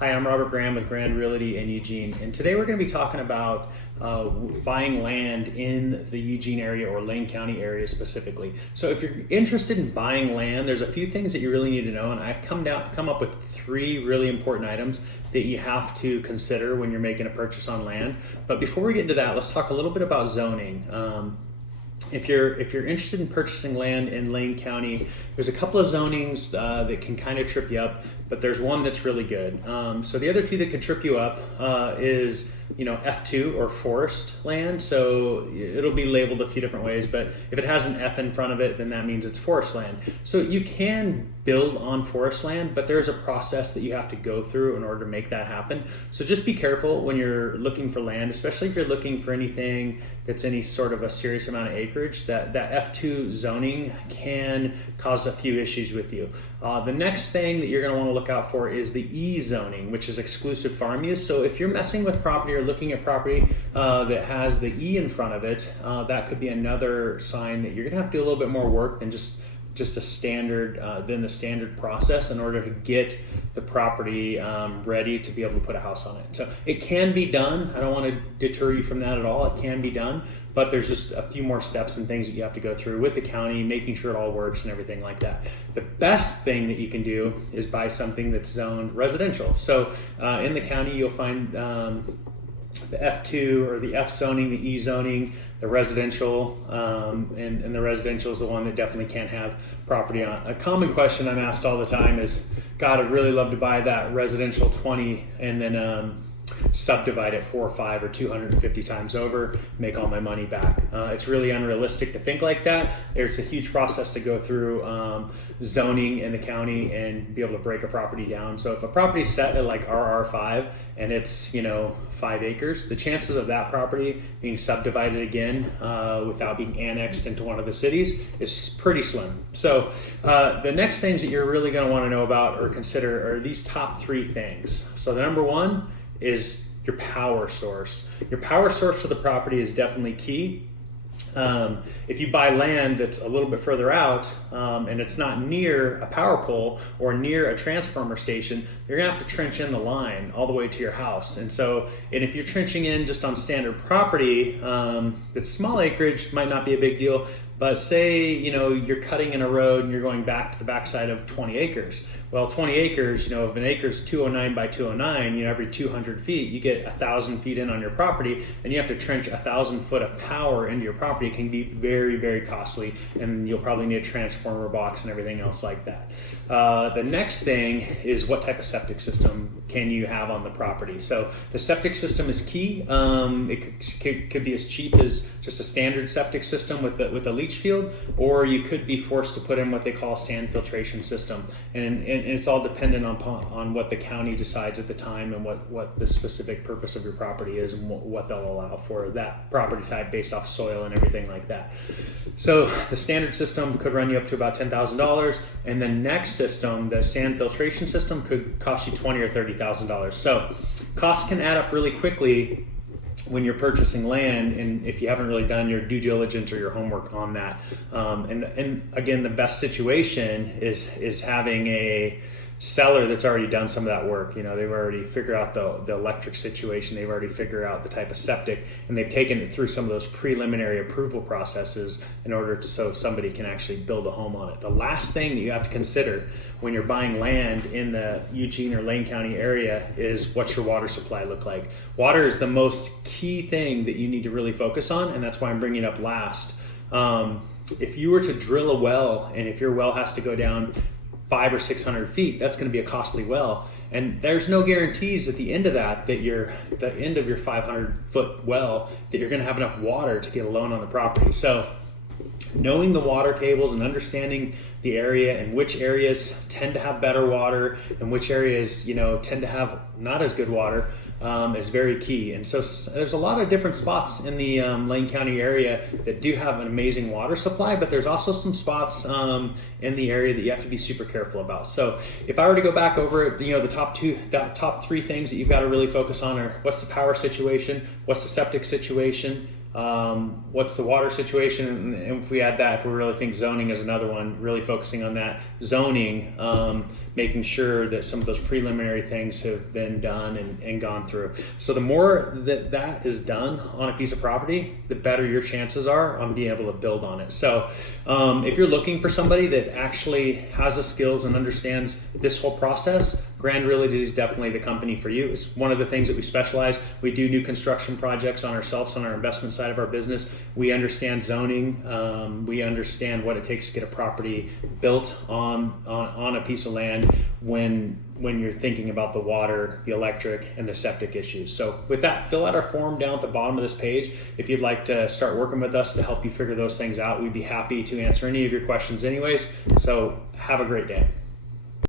Hi, I'm Robert Graham with Grand Realty in Eugene, and today we're going to be talking about buying land in the Eugene area or Lane County area specifically. So if you're interested in buying land, there's a few things that you really need to know, and I've come up with 3 really important items that you have to consider when you're making a purchase on land. But before we get into that, let's talk a little bit about zoning. If you're interested in purchasing land in Lane County, there's a couple of zonings that can kind of trip you up, but there's one that's really good. So the other 2 that can trip you up is F2 or forest land. So it'll be labeled a few different ways, but if it has an F in front of it, then that means it's forest land. So you can build on forest land, but there's a process that you have to go through in order to make that happen. So just be careful when you're looking for land, especially if you're looking for anything that's any sort of a serious amount of acreage. That F2 zoning can cause a few issues with you. The next thing that you're going to want to look out for is the E zoning, which is exclusive farm use. So if you're messing with property or looking at property that has the E in front of it, that could be another sign that you're going to have to do a little bit more work than just a standard the standard process in order to get the property ready to be able to put a house on it. So it can be done. I don't want to deter you from that at all. It can be done, but there's just a few more steps and things that you have to go through with the county, making sure it all works and everything like that. The best thing that you can do is buy something that's zoned residential. So in the county, you'll find the F2 or the F zoning, the E zoning, the residential, and the residential is the one that definitely can't have property on. A common question I'm asked all the time is, God, I'd really love to buy that residential 20 and then subdivide it 4 or 5 or 250 times over, make all my money back. It's really unrealistic to think like that. It's a huge process to go through zoning in the county and be able to break a property down. So if a property's set at like RR5 and it's 5 acres, the chances of that property being subdivided again without being annexed into one of the cities is pretty slim. So the next things that you're really going to want to know about or consider are these top 3 things. So the number 1 is your power source. Your power source for the property is definitely key. If you buy land that's a little bit further out and it's not near a power pole or near a transformer station, you're gonna have to trench in the line all the way to your house. And if you're trenching in just on standard property, that's small acreage, might not be a big deal. But say, you're cutting in a road and you're going back to the backside of 20 acres. Well, 20 acres, if an acre is 209 by 209, every 200 feet, you get 1,000 feet in on your property, and you have to trench 1,000 foot of power into your property. It can be very, very costly, and you'll probably need a transformer box and everything else like that. The next thing is what type of septic system can you have on the property. So the septic system is key. It could be as cheap as just a standard septic system with a leach field, or you could be forced to put in what they call a sand filtration system. And it's all dependent on what the county decides at the time and what the specific purpose of your property is and what they'll allow for that property side based off soil and everything like that. So the standard system could run you up to about $10,000, and the next system, the sand filtration system, could cost you $20,000 or $30,000. So costs can add up really quickly when you're purchasing land, and if you haven't really done your due diligence or your homework on that. And again, the best situation is having a seller that's already done some of that work. They've already figured out the electric situation, they've already figured out the type of septic, and they've taken it through some of those preliminary approval processes in order so somebody can actually build a home on it. The last thing that you have to consider when you're buying land in the Eugene or Lane County area is what's your water supply look like. Water is the most key thing that you need to really focus on, and that's why I'm bringing it up last. If you were to drill a well, and if your well has to go down 500 or 600 feet, that's going to be a costly well. And there's no guarantees at the end of the end of your 500 foot well, that you're going to have enough water to get a loan on the property. So knowing the water tables and understanding the area and which areas tend to have better water and which areas tend to have not as good water is very key. And so there's a lot of different spots in the Lane County area that do have an amazing water supply, but there's also some spots in the area that you have to be super careful about. So if I were to go back over it, the top 3 things that you've got to really focus on are what's the power situation, what's the septic situation, what's the water situation, and if we add that, if we really think zoning is another one, really focusing on that zoning, making sure that some of those preliminary things have been done and gone through. So the more that is done on a piece of property, the better your chances are on being able to build on it. So if you're looking for somebody that actually has the skills and understands this whole process, Grand Realty is definitely the company for you. It's one of the things that we specialize. We do new construction projects on ourselves, on our investment side of our business. We understand zoning. We understand what it takes to get a property built on a piece of land when you're thinking about the water, the electric, and the septic issues. So with that, fill out our form down at the bottom of this page. If you'd like to start working with us to help you figure those things out, we'd be happy to answer any of your questions anyways. So have a great day.